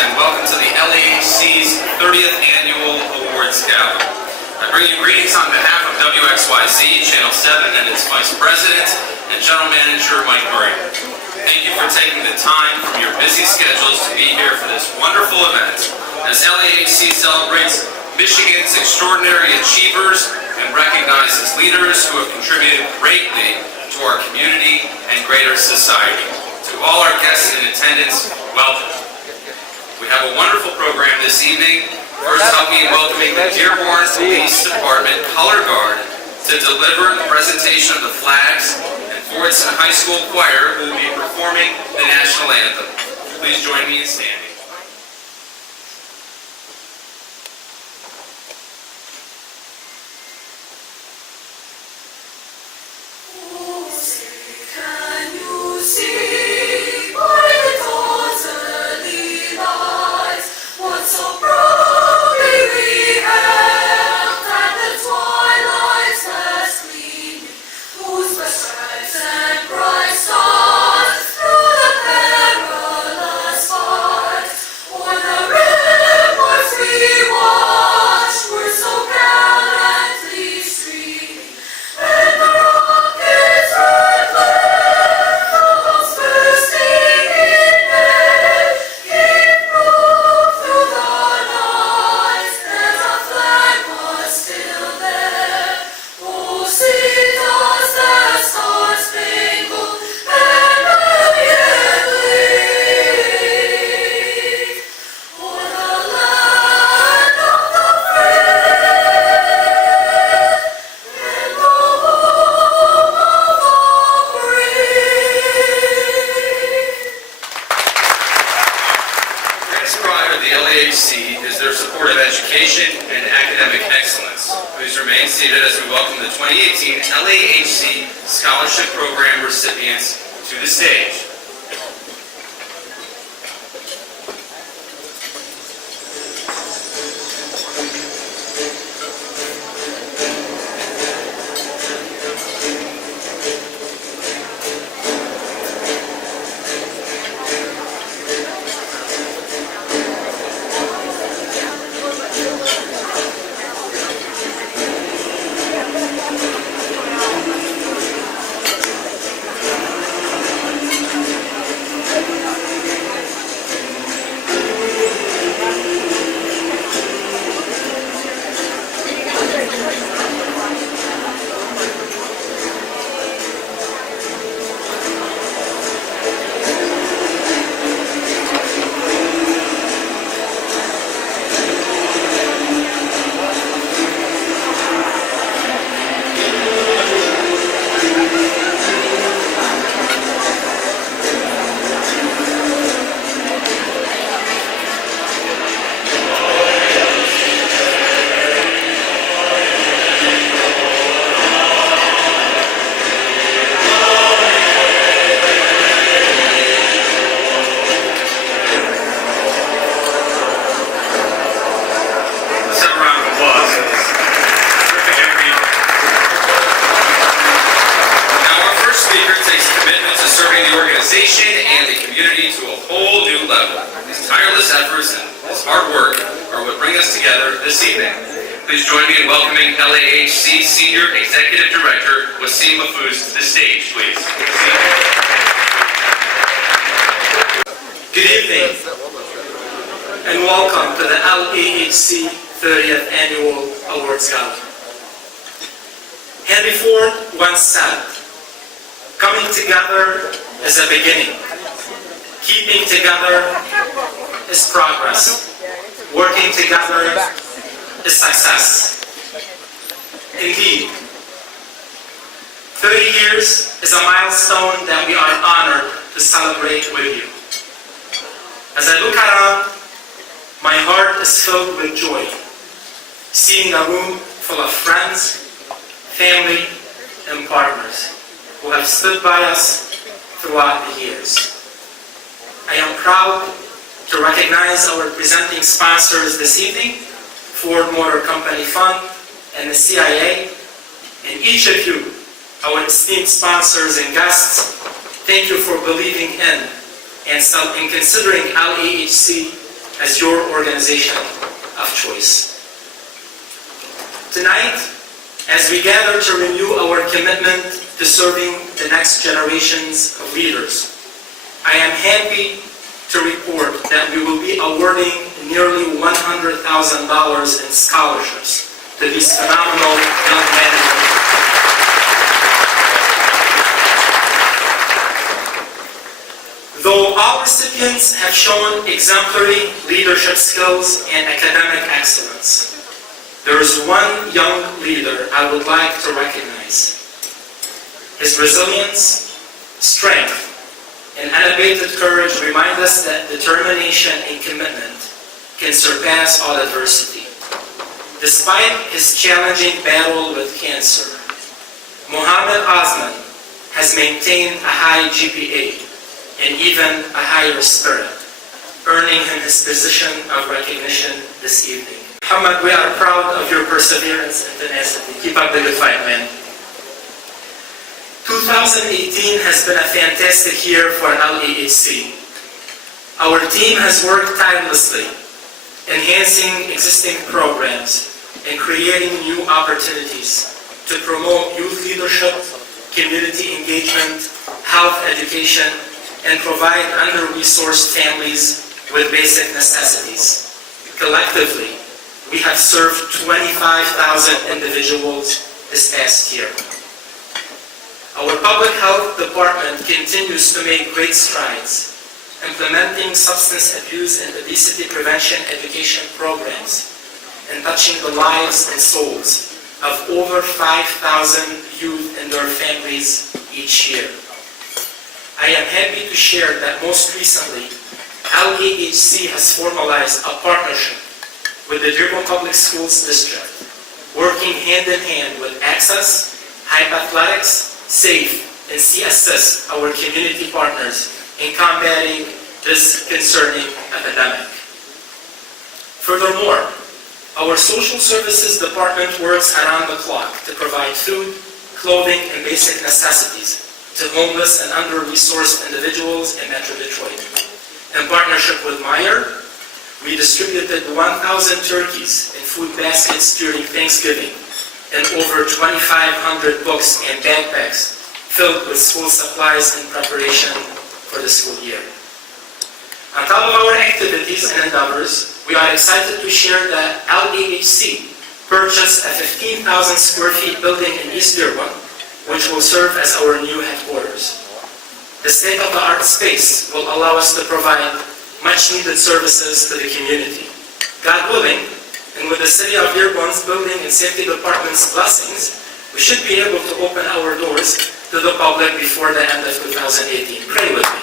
and welcome to the LAHC's 30th Annual Awards Gala. I bring you greetings on behalf of WXYZ, Channel 7, and its Vice President and General Manager, Mike Murray. Thank you for taking the time from your busy schedules to be here for this wonderful event as LAHC celebrates Michigan's extraordinary achievers and recognizes leaders who have contributed greatly to our community and greater society. To all our guests in attendance, welcome. We have a wonderful program this evening. First, help me in welcoming the Dearborn Police Department Color Guard to deliver the presentation of the flags and Fordson High School Choir who will be performing the national anthem. Please join me in standing. LAHC is their support of education and academic excellence. Please remain seated as we welcome the 2018 LAHC Scholarship Program recipients to the stage. And the community to a whole new level. His tireless efforts and his hard work are what bring us together this evening. Please join me in welcoming LAHC Senior Executive Director Wasim Mahfouz to the stage, please. Good evening and welcome to the LAHC 30th Annual Awards Gala. Henry Ford once said, "Coming together is a beginning. Keeping together is progress. Working together is success." Indeed, 30 years is a milestone that we are honored to celebrate with you. As I look around, my heart is filled with joy, seeing a room full of friends, family, and partners who have stood by us throughout the years. I am proud to recognize our presenting sponsors this evening, Ford Motor Company Fund and the CIA, and each of you, our esteemed sponsors and guests, thank you for believing in and considering LAHC as your organization of choice. Tonight, as we gather to renew our commitment to serving the next generations of leaders, I am happy to report that we will be awarding nearly $100,000 in scholarships to these phenomenal young managers. Though all recipients have shown exemplary leadership skills and academic excellence, there is one young leader I would like to recognize. His resilience, strength, and unabated courage remind us that determination and commitment can surpass all adversity. Despite his challenging battle with cancer, Mohammed Osman has maintained a high GPA and even a higher spirit, earning him his position of recognition this evening. Mohammed, we are proud of your perseverance and tenacity. Keep up the good fight, man. 2018 has been a fantastic year for LAHC. Our team has worked tirelessly, enhancing existing programs and creating new opportunities to promote youth leadership, community engagement, health education, and provide under-resourced families with basic necessities. Collectively, we have served 25,000 individuals this past year. Our public health department continues to make great strides, implementing substance abuse and obesity prevention education programs and touching the lives and souls of over 5,000 youth and their families each year. I am happy to share that most recently, LAHC has formalized a partnership with the Dearborn Public Schools District, working hand in hand with Access, Hype Athletics, SAFE, and C-Assist, our community partners, in combating this concerning epidemic. Furthermore, our social services department works around the clock to provide food, clothing, and basic necessities to homeless and under-resourced individuals in Metro Detroit. In partnership with Meyer, we distributed 1,000 turkeys and food baskets during Thanksgiving and over 2,500 books and backpacks filled with school supplies in preparation for the school year. On top of our activities and endeavors, we are excited to share that LAHC purchased a 15,000 square feet building in East Dearborn, which will serve as our new headquarters. The state-of-the-art space will allow us to provide much-needed services to the community. God willing, and with the City of Dearborn's Building and Safety Department's blessings, we should be able to open our doors to the public before the end of 2018. Pray with me.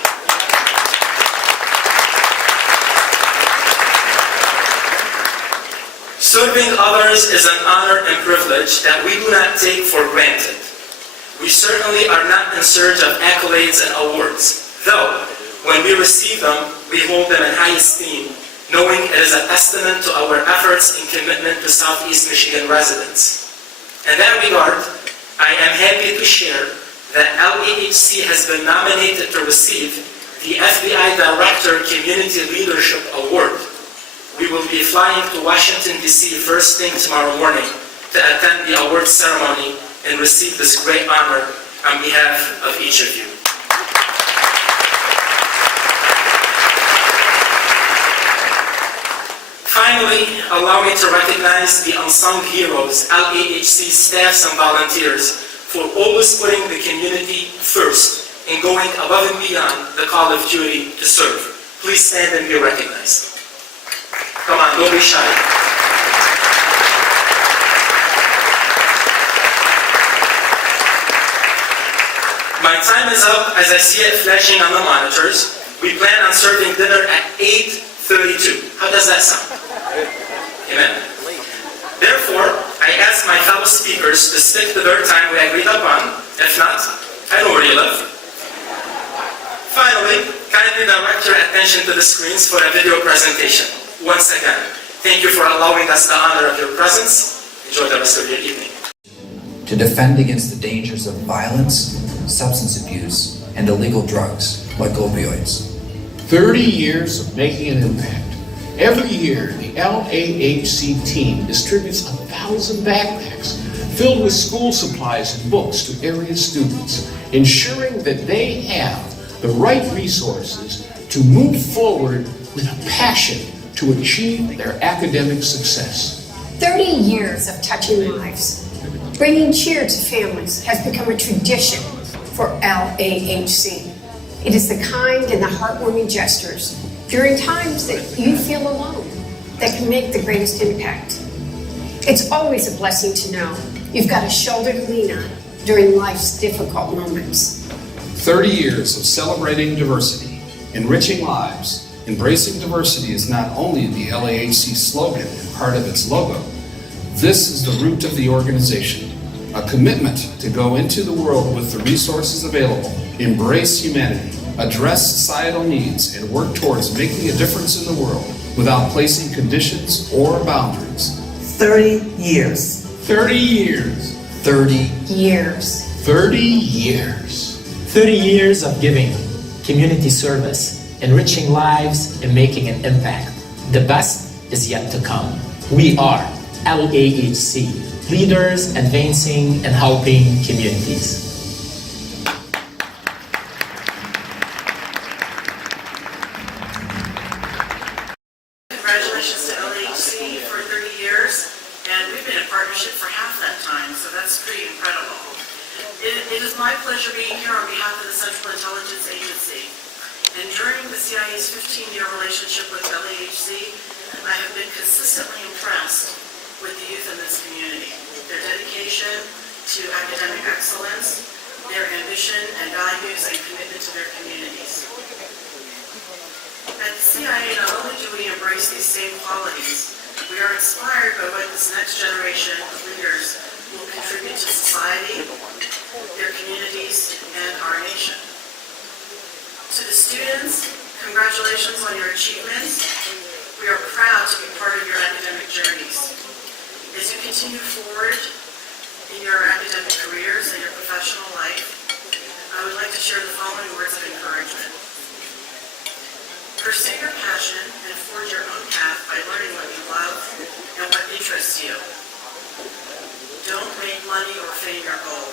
Serving others is an honor and privilege that we do not take for granted. We certainly are not in search of accolades and awards, though when we receive them, we hold them in high esteem, knowing it is a testament to our efforts and commitment to Southeast Michigan residents. In that regard, I am happy to share that LAHC has been nominated to receive the FBI Director Community Leadership Award. We will be flying to Washington, D.C. first thing tomorrow morning to attend the award ceremony and receive this great honor on behalf of each of you. Finally, allow me to recognize the unsung heroes, LAHC staffs and volunteers, for always putting the community first and going above and beyond the call of duty to serve. Please stand and be recognized. Come on, don't be shy. My time is up as I see it flashing on the monitors. We plan on serving dinner at 8:32. How does that sound? Amen. Therefore, I ask my fellow speakers to stick to their time we agreed upon. If not, I know where you live. Finally, kindly direct your attention to the screens for a video presentation. Once again, thank you for allowing us the honor of your presence. Enjoy the rest of your evening. To defend against the dangers of violence, substance abuse, and illegal drugs like opioids. 30 years of making an impact. Every year, the LAHC team distributes 1,000 backpacks filled with school supplies and books to area students, ensuring that they have the right resources to move forward with a passion to achieve their academic success. 30 years of touching lives. Bringing cheer to families has become a tradition for LAHC. It is the kind and the heartwarming gestures during times that you feel alone that can make the greatest impact. It's always a blessing to know you've got a shoulder to lean on during life's difficult moments. 30 years of celebrating diversity, enriching lives. Embracing diversity is not only the LAHC slogan and part of its logo. This is the root of the organization, a commitment to go into the world with the resources available, embrace humanity, address societal needs, and work towards making a difference in the world without placing conditions or boundaries. 30 years. 30 years. 30 Years. 30 years. 30 years of giving, community service, enriching lives, and making an impact. The best is yet to come. We are LAHC, leaders advancing and helping communities. Congratulations to LAHC for 30 years, and we've been in partnership for half that time, so that's pretty incredible. It is my pleasure being here on behalf of the Central Intelligence Agency. And during the CIA's 15-year relationship with LAHC, I have been consistently impressed with the youth in this community. Their dedication to academic excellence, their ambition and values and commitment to their communities. At the CIA, not only do we embrace these same qualities, we are inspired by what this next generation of leaders will contribute to society, their communities, and our nation. To the students, congratulations on your achievements. We are proud to be part of your academic journeys. As you continue forward in your academic careers and your professional life, I would like to share the following words of encouragement. Pursue your passion and forge your own path by learning what you love and what interests you. Don't make money or fame your goal.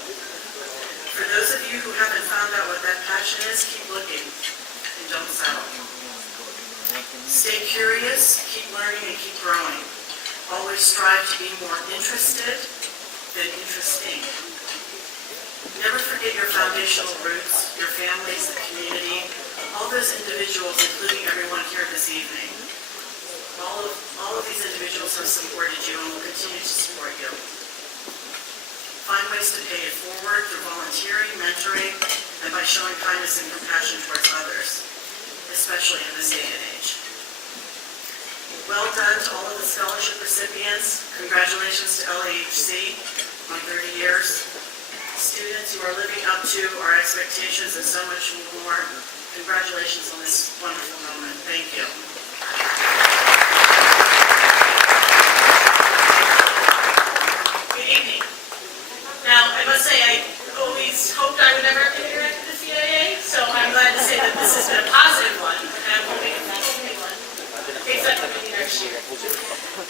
For those of you who haven't found out what that passion is, keep looking and don't settle. Stay curious, keep learning, and keep growing. Always strive to be more interested than interesting. Never forget your foundational roots, your families, the community, all those individuals, including everyone here this evening. All of these individuals have supported you and will continue to support you. Find ways to pay it forward through volunteering, mentoring, and by showing kindness and compassion towards others, especially in this day and age. Well done to all of the scholarship recipients. Congratulations to LAHC on 30 years. Students who are living up to our expectations and so much more, congratulations on this wonderful moment. Thank you. Good evening. Now, I must say, I always hoped I would never interact with the CIA, so I'm glad to say that this has been a positive one, and I'm hoping it's not only one, except for maybe next year.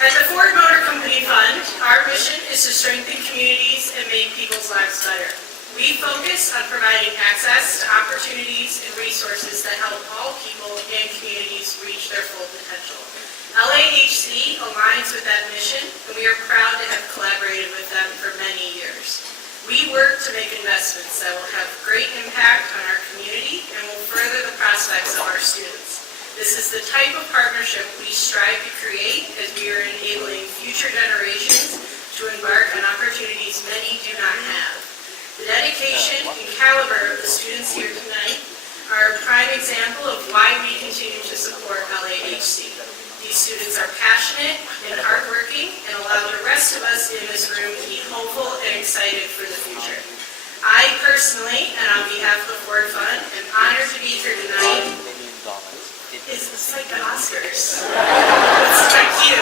At the Ford Motor Company Fund, our mission is to strengthen communities and make people's lives better. We focus on providing access to opportunities and resources that help all people and communities reach their full potential. LAHC aligns with that mission, and we are proud to have collaborated with them for many years. We work to make investments that will have great impact on our community and will further the prospects of our students. This is the type of partnership we strive to create as we are enabling future generations to embark on opportunities many do not have. The dedication and caliber of the students here tonight are a prime example of why we continue to support LAHC. These students are passionate and hardworking and allow the rest of us in this room to be hopeful and excited for the future. I personally, and on behalf of the Ford Fund, am honored to be here tonight. It's like the Oscars. It's like you.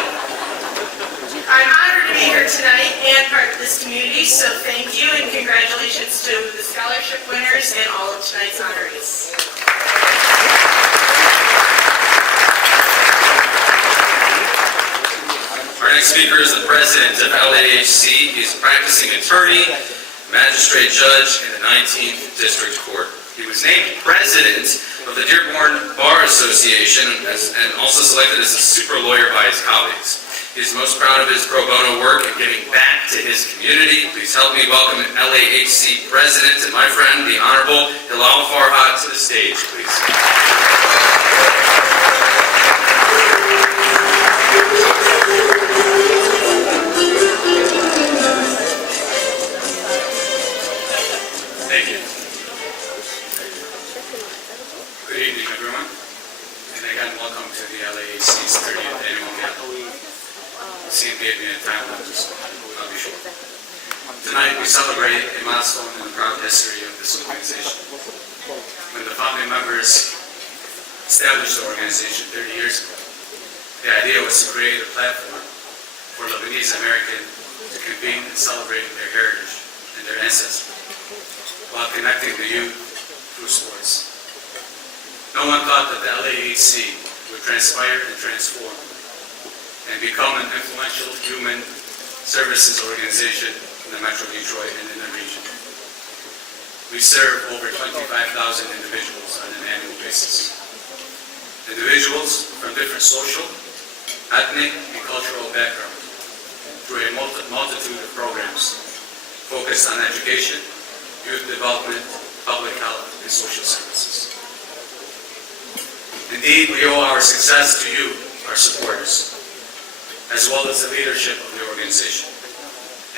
I'm honored to be here tonight and part of this community, so thank you and congratulations to the scholarship winners and all of tonight's honorees. next speaker is the president of LAHC. He's a practicing attorney, magistrate judge in the 19th District Court. He was named president of the Dearborn Bar Association and also selected as a super lawyer by his colleagues. He's most proud of his pro bono work and giving back to his community. Please help me welcome LAHC President and my friend, the Honorable Hilal Farhat, to the stage, please. Thank you. Good evening, everyone, and again, welcome to the LAHC's 30th Annual Gathering. Sam gave me a time limit, so I'll be short. Tonight, we celebrate a milestone in the proud history of this organization. When the founding members established the organization 30 years ago, the idea was to create a platform for Lebanese Americans to convene and celebrate their heritage and their ancestry, while connecting the youth through sports. No one thought that the LAHC would transpire and transform and become an influential human services organization in the Metro Detroit and in the region. We serve over 25,000 individuals on an annual basis. Individuals from different social, ethnic, and cultural backgrounds through a multitude of programs focused on education, youth development, public health, and social services. Indeed, we owe our success to you, our supporters, as well as the leadership of the organization,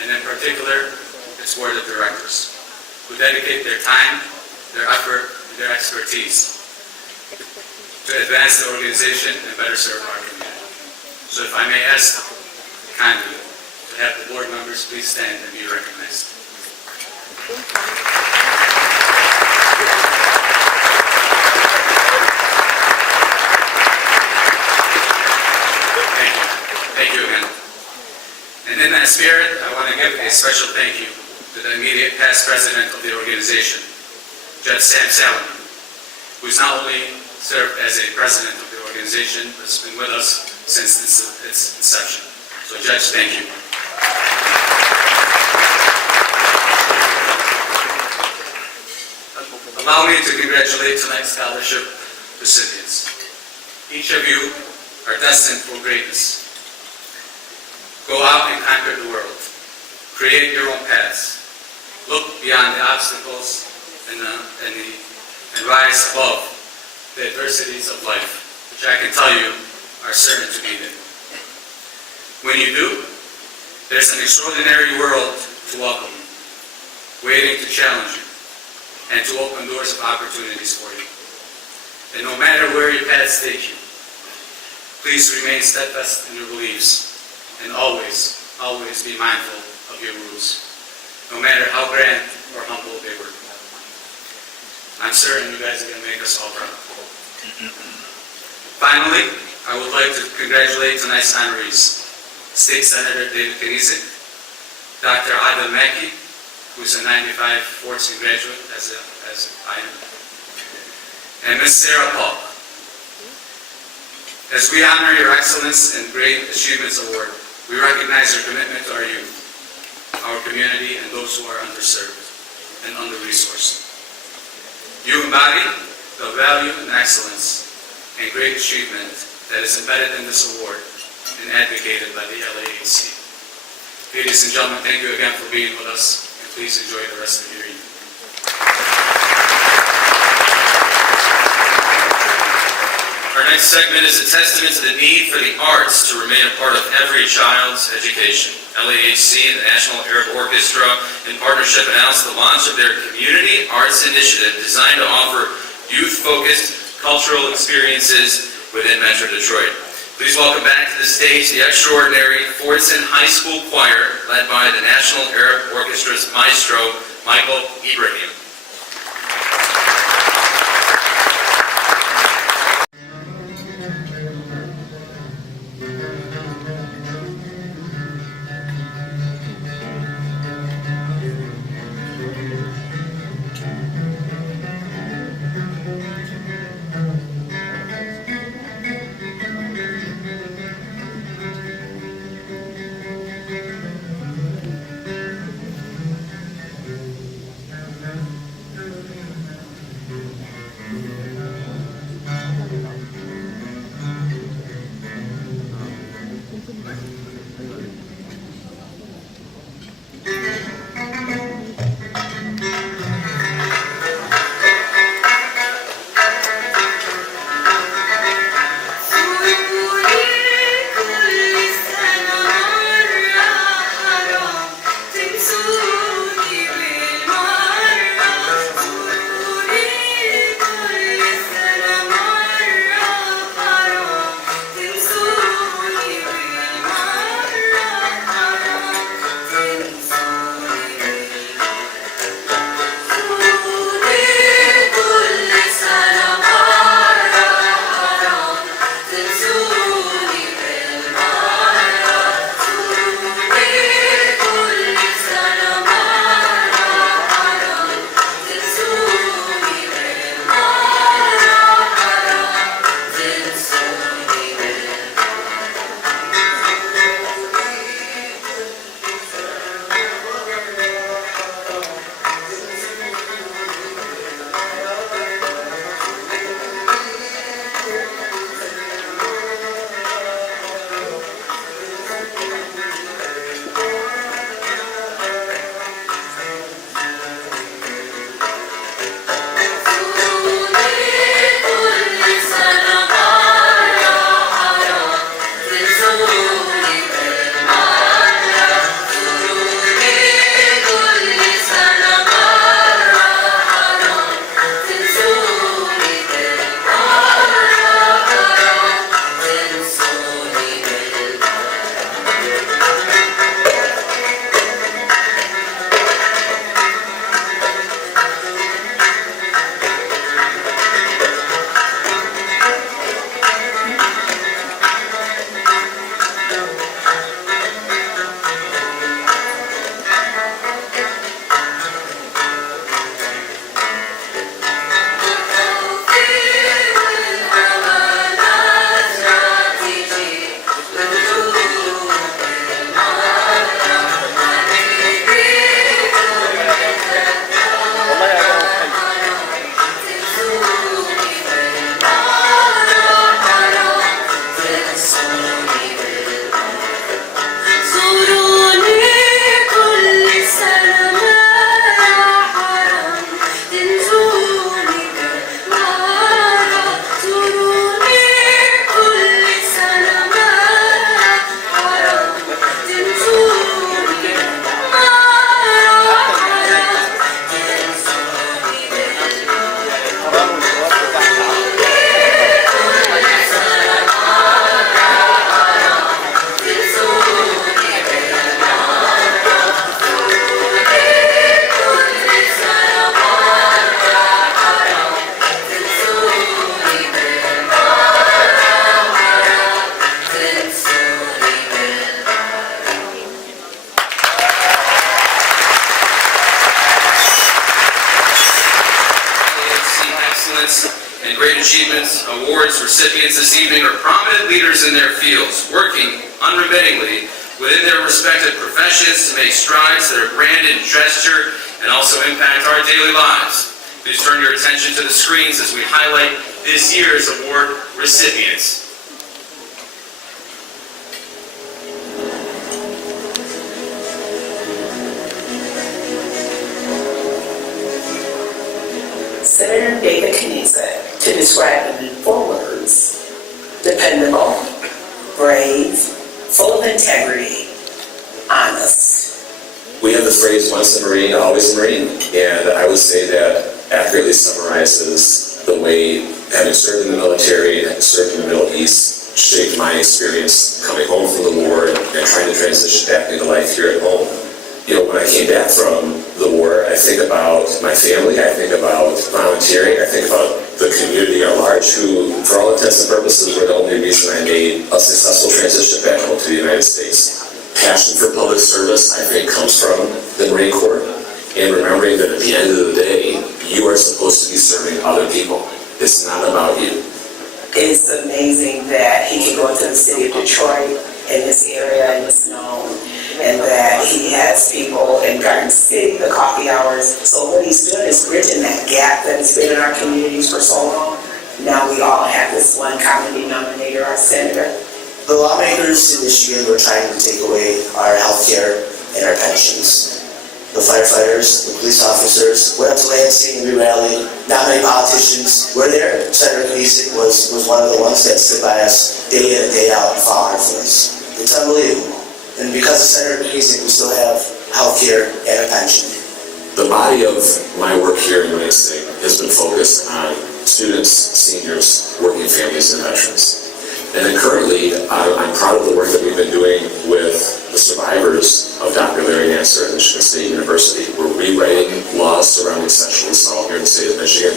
and in particular, its board of directors, who dedicate their time, their effort, and their expertise to advance the organization and better serve our community. So if I may ask kindly to have the board members please stand and be recognized. Thank you again. And in that spirit, I want to give a special thank you to the immediate past president of the organization, Judge Sam Salomon, who's not only served as a president of the organization, but has been with us since its inception. So Judge, thank you. Allow me to congratulate tonight's scholarship recipients. Each of you are destined for greatness. Go out and conquer the world. Create your own paths. Look beyond the obstacles and rise above the adversities of life, which I can tell you are certain to be there. When you do, there's an extraordinary world to welcome you, waiting to challenge you, and to open doors of opportunities for you. And no matter where your paths take you, please remain steadfast in your beliefs, and always, always be mindful of your rules, no matter how grand or humble they were. I'm certain you guys are going to make us all proud. Finally, I would like to congratulate tonight's honorees, State Senator David Knisset, Dr. Adel Maki, who's a 95 Fordson graduate, as I am, and Ms. Sarah Paul. As we honor your Excellence and Great Achievements Award, we recognize your commitment to our youth, our community, and those who are underserved and under-resourced. You embody the value and excellence and great achievement that is embedded in this award and advocated by the LAHC. Ladies and gentlemen, thank you again for being with us, and please enjoy the rest of your evening. Our next segment is a testament to the need for the arts to remain a part of every child's education. LAHC and the National Arab Orchestra, in partnership, announced the launch of their Community Arts Initiative designed to offer youth-focused cultural experiences within Metro Detroit. Please welcome back to the stage the extraordinary Fordson High School Choir, led by the National Arab Orchestra's maestro, Michael Ibrahim. competent leaders in their fields, working unremittingly within their respective professions to make strides that are grand in gesture and also impact our daily lives. Please turn your attention to the screens as we highlight this year's award recipients. Senator David Kniezek, to describe him in 4 words: dependable, brave, full of integrity, honest. We have the phrase once a Marine, always a Marine, and I would say that accurately summarizes the way having served in the military, having served in the Middle East, shaped my experience coming home from the war and trying to transition back into life here at home. You know, when I came back from the war, I think about my family, I think about volunteering, I think about the community at large, who, for all intents and purposes, were the only reason I made a successful transition back home to the United States. Passion for public service, I think, comes from the Marine Corps, and remembering that at the end of the day, you are supposed to be serving other people. It's not about you. It's amazing that he can go into the city of Detroit in this area and it's known, and that he has people in Garden City, the coffee hours. So what he's doing is bridging that gap that has been in our communities for so long. Now we all have this one common denominator, our senator. The lawmakers in Michigan were trying to take away our health care and our pensions. The firefighters, the police officers went up to Lansing and we rallied. Not many politicians were there. Senator Kniezek was one of the ones that stood by us day in and day out and fought hard for us. It's unbelievable. And because of Senator Kniezek, we still have health care and a pension. The body of my work here in Lansing has been focused on students, seniors, working families, and veterans. And then currently, I'm proud of the work that we've been doing with the survivors of Dr. Larry Nassar at Michigan State University. We're rewriting laws surrounding sexual assault here in the state of Michigan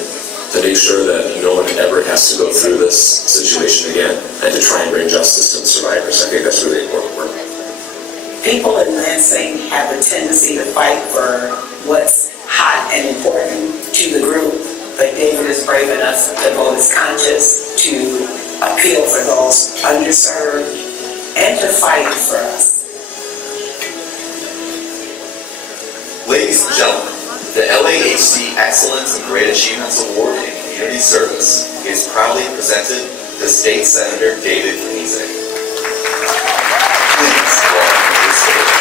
to make sure that no one ever has to go through this situation again, and to try and bring justice to the survivors. I think that's really important work. People in Lansing have a tendency to fight for what's hot and important to the group, but David is brave enough to vote his conscience, to appeal for those underserved, and to fight for us. Ladies and gentlemen, the LAHC Excellence and Great Achievements Award in Community Service is proudly presented to State Senator David Kniezek. Please welcome to the stage.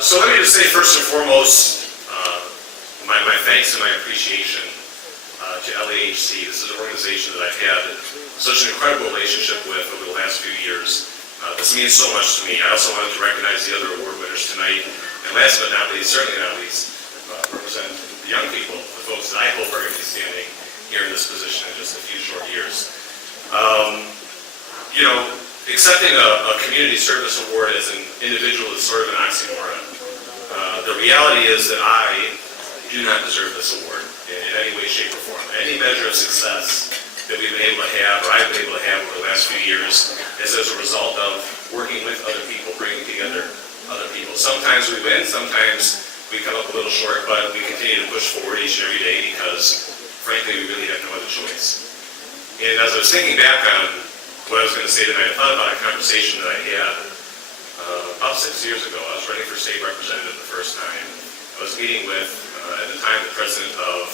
So let me just say first and foremost, my thanks and my appreciation to LAHC. This is an organization that I've had such an incredible relationship with over the last few years. This means so much to me. I also wanted to recognize the other award winners tonight. And last but not least, certainly not least, represent the young people, the folks that I hope are going to be standing here in this position in just a few short years. You know, accepting a community service award as an individual is sort of an oxymoron. The reality is that I do not deserve this award in any way, shape, or form. Any measure of success that we've been able to have, or I've been able to have over the last few years, is as a result of working with other people, bringing together other people. Sometimes we win, sometimes we come up a little short, but we continue to push forward each and every day because, frankly, we really have no other choice. And as I was thinking back on what I was going to say tonight, I thought about a conversation that I had about 6 years ago. I was running for state representative the first time. I was meeting with, at the time, the president of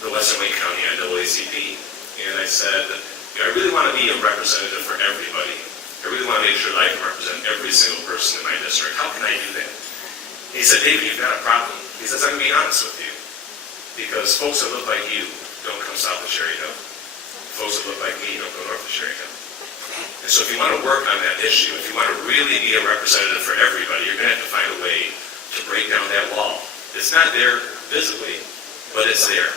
the Western Lake County NAACP. And I said, you know, I really want to be a representative for everybody. I really want to make sure that I can represent every single person in my district. How can I do that? And he said, David, you've got a problem. He says, I'm going to be honest with you. Because folks that look like you don't come south of Cherry Hill. Folks that look like me don't go north of Cherry Hill. And so if you want to work on that issue, if you want to really be a representative for everybody, you're going to have to find a way to break down that wall. It's not there visibly, but it's there.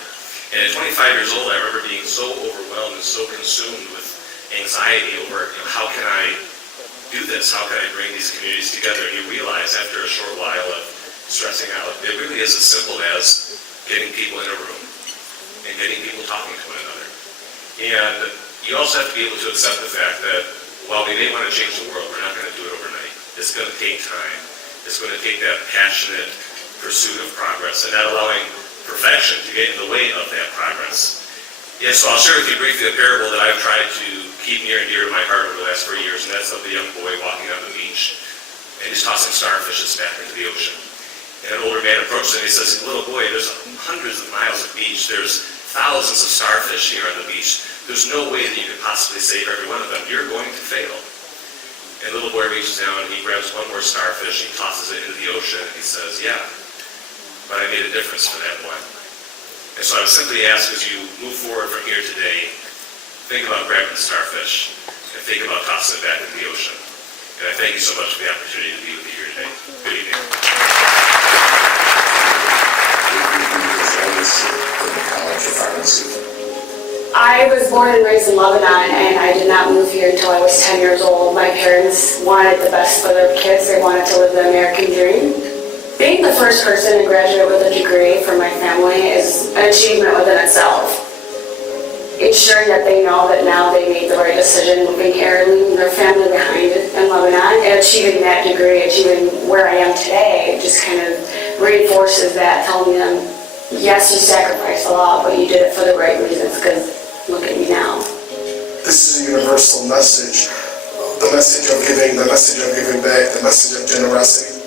And at 25 years old, I remember being so overwhelmed and so consumed with anxiety over, how can I do this? How can I bring these communities together? And you realize after a short while of stressing out, it really is as simple as getting people in a room and getting people talking to one another. And you also have to be able to accept the fact that while we may want to change the world, we're not going to do it overnight. It's going to take time. It's going to take that passionate pursuit of progress and not allowing perfection to get in the way of that progress. Yeah, so I'll share with you briefly a parable that I've tried to keep near and dear to my heart over the last 4 years, and that's of the young boy walking on the beach, and he's tossing starfishes back into the ocean. And an older man approaches him and he says, little boy, there's hundreds of miles of beach, there's thousands of starfish here on the beach. There's no way that you could possibly save every one of them. You're going to fail. And the little boy reaches down and he grabs one more starfish, he tosses it into the ocean, and he says, yeah, but I made a difference for that one. And so I would simply ask, as you move forward from here today, think about grabbing the starfish and think about tossing it back into the ocean. And I thank you so much for the opportunity to be with you here today. Good evening. I was born and raised in Lebanon, and I did not move here until I was 10 years old. My parents wanted the best for their kids. They wanted to live the American dream. Being the first person to graduate with a degree for my family is an achievement within itself. Ensuring that they know that now they made the right decision moving here, leaving their family behind in Lebanon, and achieving that degree, achieving where I am today, just kind of reinforces that, telling them, yes, you sacrificed a lot, but you did it for the right reasons, because look at me now. This is a universal message, the message of giving, the message of giving back, the message of generosity.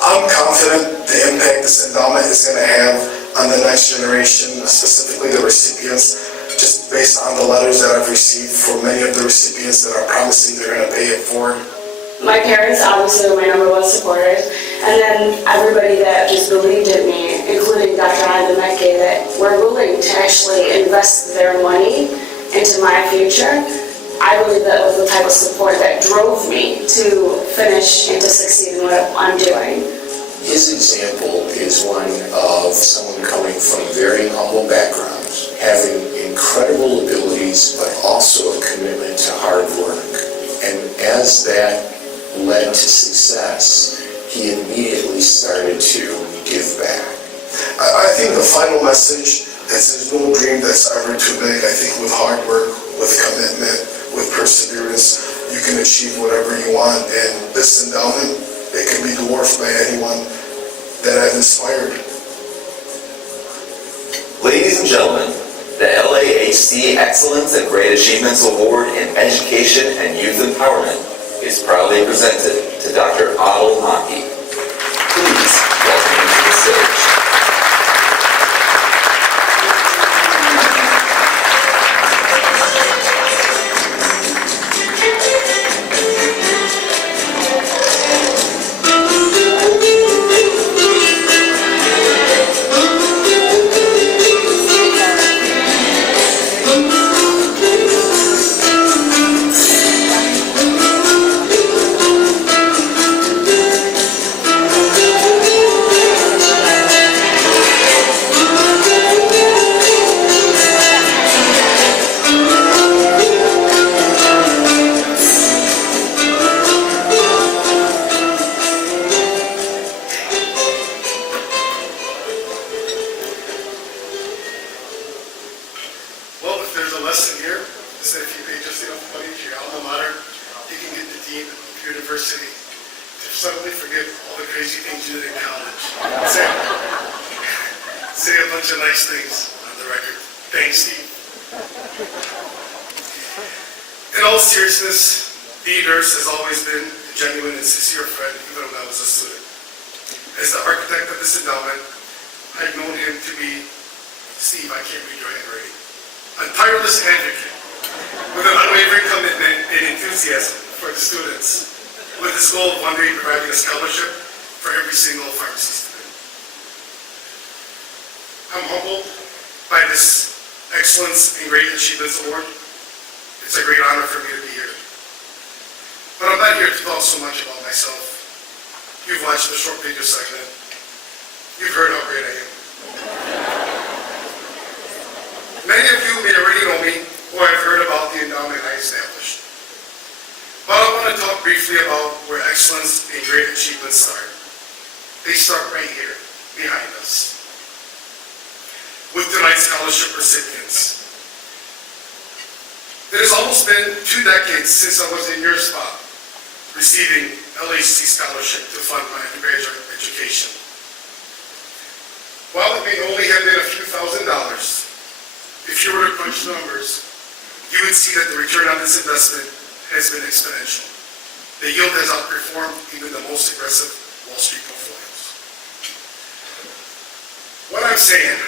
I'm confident the impact this endowment is going to have on the next generation, specifically the recipients, just based on the letters that I've received from many of the recipients that are promising they're going to pay it forward. My parents obviously were my number one supporters, and then everybody that just believed in me, including Dr. LAHC, that were willing to actually invest their money into my future. I believe that was the type of support that drove me to finish and to succeed in what I'm doing. His example is one of someone coming from very humble backgrounds, having incredible abilities, but also a commitment to hard work. And as that led to success, he immediately started to give back. I think the final message is there's no dream that's ever too big. I think with hard work, with commitment, with perseverance, you can achieve whatever you want. And this endowment, it can be dwarfed by anyone that I've inspired. Ladies and gentlemen, the LAHC Excellence and Great Achievements Award in Education and Youth Empowerment is proudly presented to Dr. LAHC. Please welcome him to the stage. Excellence and Great Achievements Award. It's a great honor for me to be here. But I'm not here to talk so much about myself. You've watched the short video segment. You've heard how great I am. Many of you may already know me or have heard about the endowment I established. But I want to talk briefly about where excellence and great achievements start. They start right here, behind us, with tonight's scholarship recipients. It has almost been 2 decades since I was in your spot, receiving LAHC scholarship to fund my undergraduate education. While it may only have been a few $1,000s, if you were to crunch numbers, you would see that the return on this investment has been exponential. The yield has outperformed even the most aggressive Wall Street portfolios. What I'm saying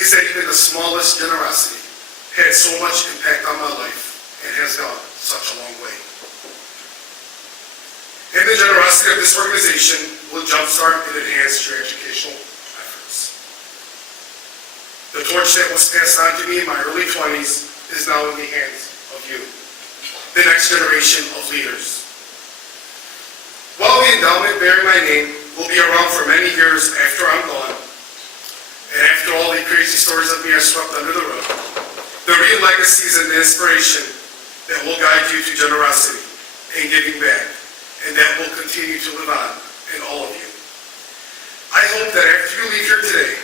is that even the smallest generosity had so much impact on my life and has gone such a long way. And the generosity of this organization will jumpstart and enhance your educational efforts. The torch that was passed on to me in my early 20s is now in the hands of you, the next generation of leaders. While the endowment bearing my name will be around for many years after I'm gone, and after all the crazy stories of me are swept under the rug, the real legacies and the inspiration that will guide you to generosity and giving back, and that will continue to live on in all of you. I hope that after you leave here today,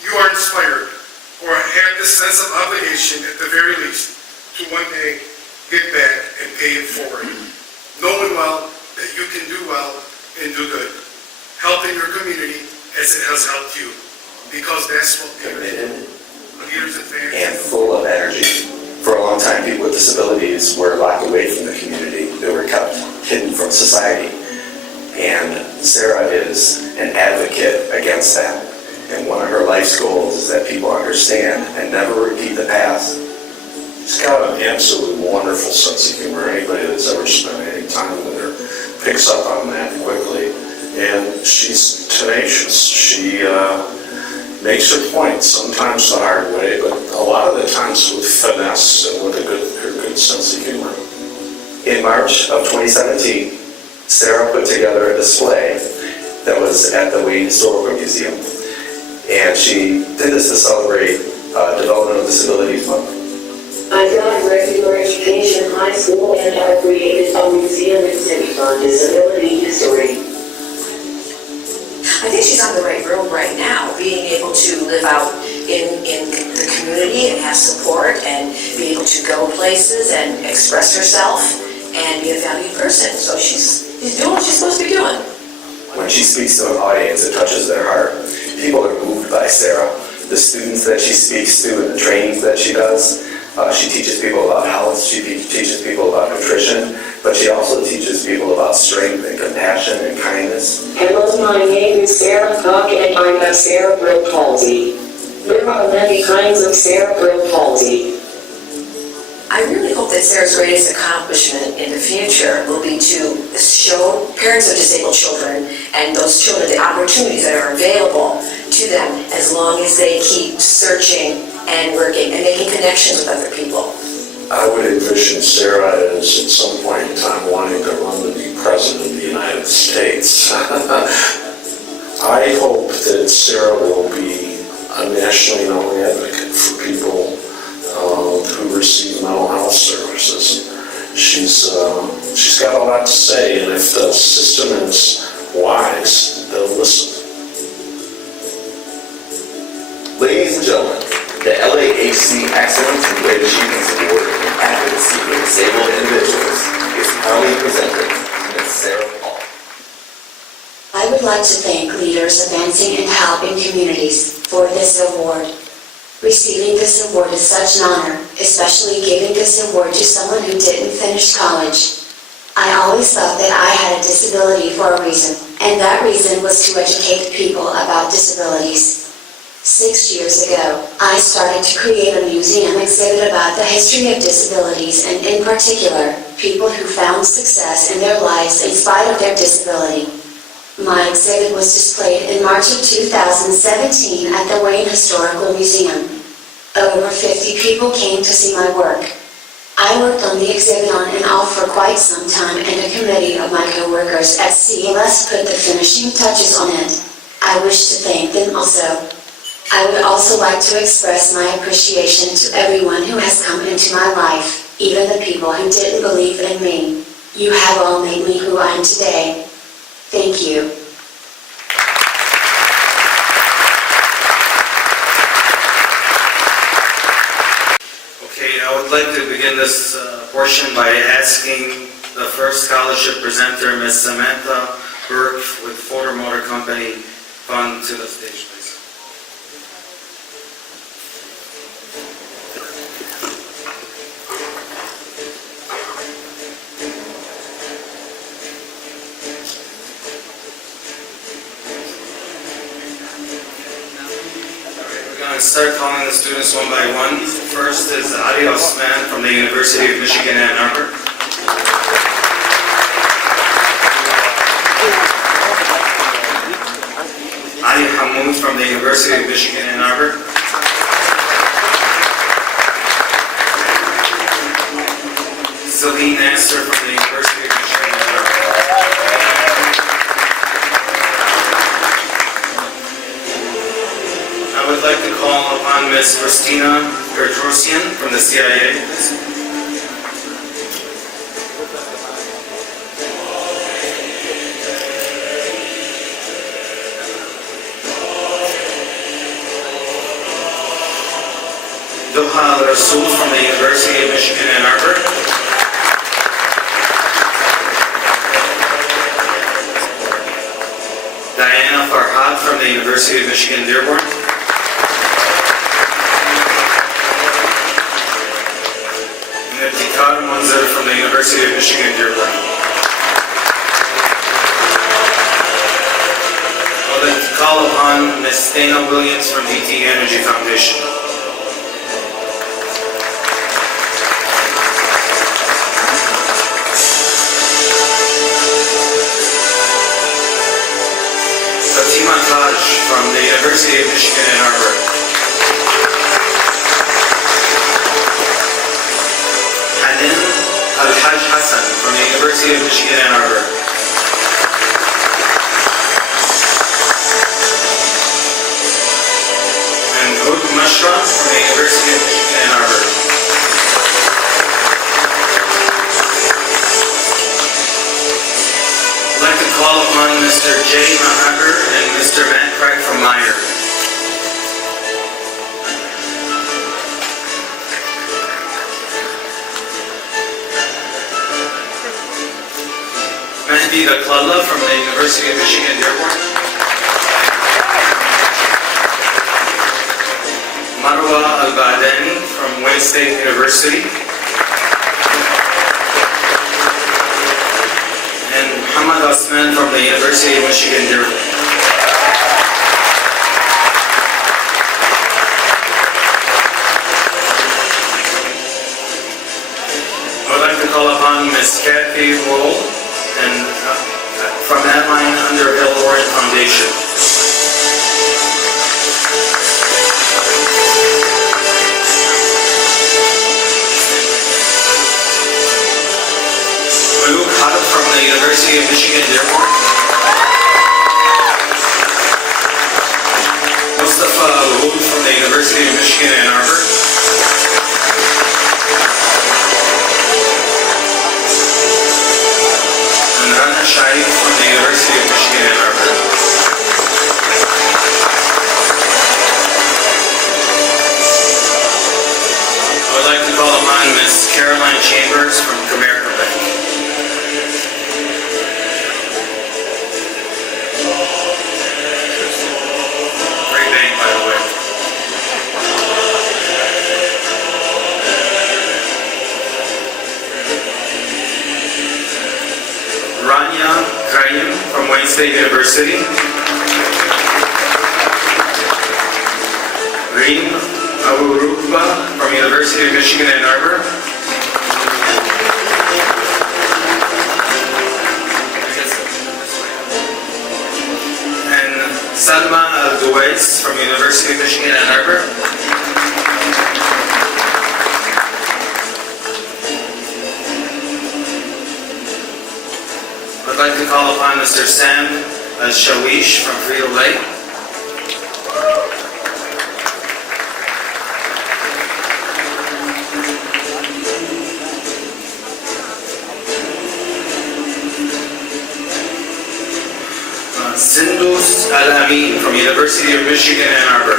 you are inspired or have this sense of obligation at the very least to one day give back and pay it forward, knowing well that you can do well and do good, helping your community as it has helped you, because that's what leaders advance. And full of energy. For a long time, people with disabilities were locked away from the community. They were kept hidden from society. And Sarah is an advocate against that. And one of her life's goals is that people understand and never repeat the past. She's got an absolutely wonderful sense of humor. Anybody that's ever spent any time with her picks up on that quickly. And she's tenacious. She makes her point, sometimes the hard way, but a lot of the times with finesse and with her good sense of humor. In March of 2017, Sarah put together a display that was at the Wayne Historical Museum. And she did this to celebrate Development of Disabilities Month. I got regular education in high school and I created a museum exhibit on disability history. I think she's on the right road right now, being able to live out in the community and have support and be able to go places and express herself and be a valued person. So she's doing what she's supposed to be doing. When she speaks to an audience, it touches their heart. People are moved by Sarah. The students that she speaks to and the trainings that she does, she teaches people about health, she teaches people about nutrition, but she also teaches people about strength and compassion and kindness. Hello, my name is Sarah Cook and I have cerebral palsy. There are many kinds of cerebral palsy. I really hope that Sarah's greatest accomplishment in the future will be to show parents of disabled children and those children the opportunities that are available to them as long as they keep searching and working and making connections with other people. I would envision Sarah as at some point in time wanting to run to be president of the United States. I hope that Sarah will be a nationally known advocate for people who receive mental health services. She's got a lot to say, and if the system is wise, they'll listen. Ladies and gentlemen, the LAHC Excellence and Great Achievements Award in Advocacy for Disabled Individuals is proudly presented to Ms. Sarah Paul. I would like to thank leaders advancing and helping communities for this award. Receiving this award is such an honor, especially giving this award to someone who didn't finish college. I always thought that I had a disability for a reason, and that reason was to educate people about disabilities. 6 years ago, I started to create a museum exhibit about the history of disabilities and in particular, people who found success in their lives in spite of their disability. My exhibit was displayed in March of 2017 at the Wayne Historical Museum. Over 50 people came to see my work. I worked on the exhibit on and off for quite some time, and a committee of my coworkers at CLS put the finishing touches on it. I wish to thank them also. I would also like to express my appreciation to everyone who has come into my life, even the people who didn't believe in me. You have all made me who I am today. Thank you. Okay, I would like to begin this portion by asking the first scholarship presenter, Ms. Samantha Burke with Ford Motor Company Fund, to the stage, please. We're going to start calling the students one by one. First is Ali Osman from the University of Michigan, Ann Arbor. Ali Hamoud from the University of Michigan, Ann Arbor. Celine Nasser from the University of Michigan, Ann Arbor. I would like to call upon Ms. Christina Gertrosian from the CIA. Doha Al-Rasool from the University of Michigan, Ann Arbor. Diana Farhad from the University of Michigan, Dearborn. Niftikar Munzer from the University of Michigan, Dearborn. I would like to call upon Ms. Dana Williams from DT Energy Foundation. Fatima Taj from the University of Michigan, Ann Arbor. Hanin Al-Haj Hassan from the University of Michigan, Ann Arbor. And Hood Mashra from the University of Michigan, Ann Arbor. I'd like to call upon Mr. Jay Mahager and Mr. Matt Craig from Meyer. Mehdi Daklalla from the University of Michigan, Dearborn. Marwa Al-Badani from Wayne State University. Muhammad Osman from the University of Michigan, Dearborn. I would like to call upon Ms. Kathy Wool and from Adeline Underhill Orient Foundation. Maluk Hadab from the University of Michigan, Dearborn. Mustafa Al-Hood from the University of Michigan, Ann Arbor. And Rana Shaib from the University of Michigan, Ann Arbor. I would like to call upon Ms. Caroline Chambers from Comerica Bank. Great bank, by the way. Rania Kraim from Wayne State University. Reem Abu Rukba from University of Michigan, Ann Arbor. And Salma Al-Duwais from University of Michigan, Ann Arbor. call upon Mr. Sam Shawish from Frito-Lay. Sindus Al-Amin from University of Michigan, Ann Arbor.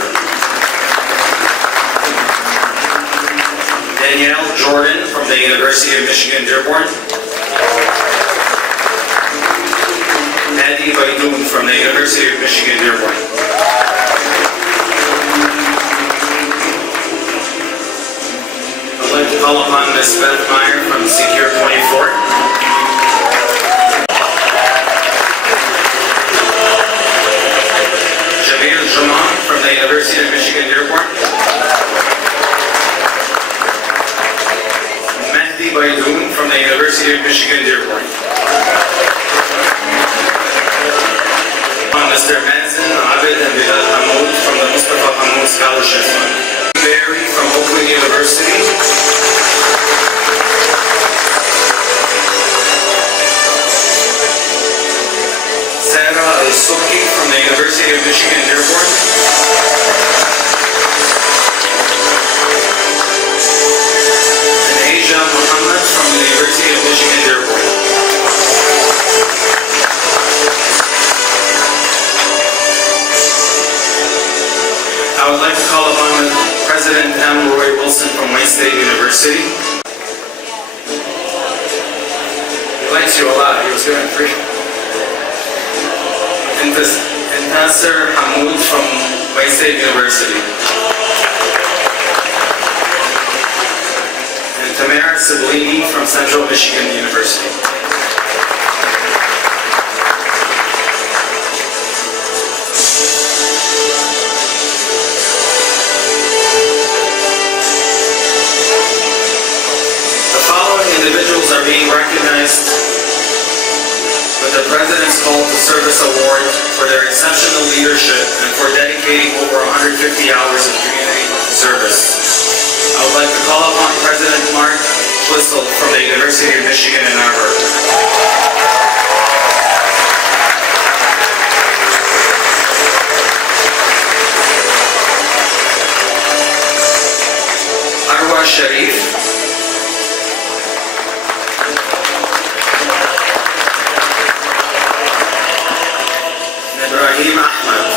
Danielle Jordan from the University of Michigan, Dearborn. Hadi Baidoun from the University of Michigan, Dearborn. I'd like to call upon Ms. Beth Meyer from Secure 24. From the University of Michigan, Dearborn. Mehdi Baidoun from the University of Michigan, Dearborn. Mr. Mazen Abed and Bilal Hamoud from the Mustafa Hamoud Scholarship Fund. Barry from Oakland University. Sarah Al-Suki from the University of Michigan, Dearborn. And Asia Muhammad from the University of Michigan, Dearborn. I would like to call upon President M. Roy Wilson from Wayne State University. He likes you a lot. He was doing free. And Nasser Hamoud from Wayne State University. And Tamara Siblini from Central Michigan University. The following individuals are being recognized with the President's Call to Service Award for their exceptional leadership and for dedicating over 150 hours of community service. I would like to call upon President Mark Schlissel from the University of Michigan, Ann Arbor. Arwa Sharif. Ibrahim Ahmad.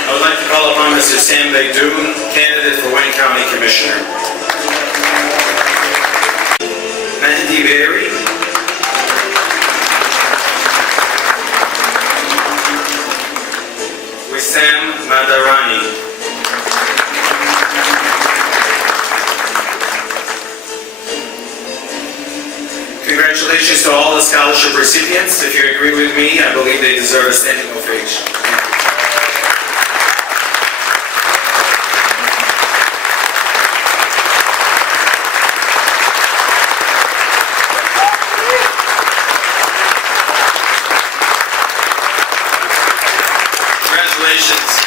I would like to call upon Mr. Sam Baidoun, candidate for Wayne County Commissioner. Mehdi Berry. Wissam Madarani. Congratulations to all the scholarship recipients. If you agree with me, I believe they deserve a standing ovation. Congratulations.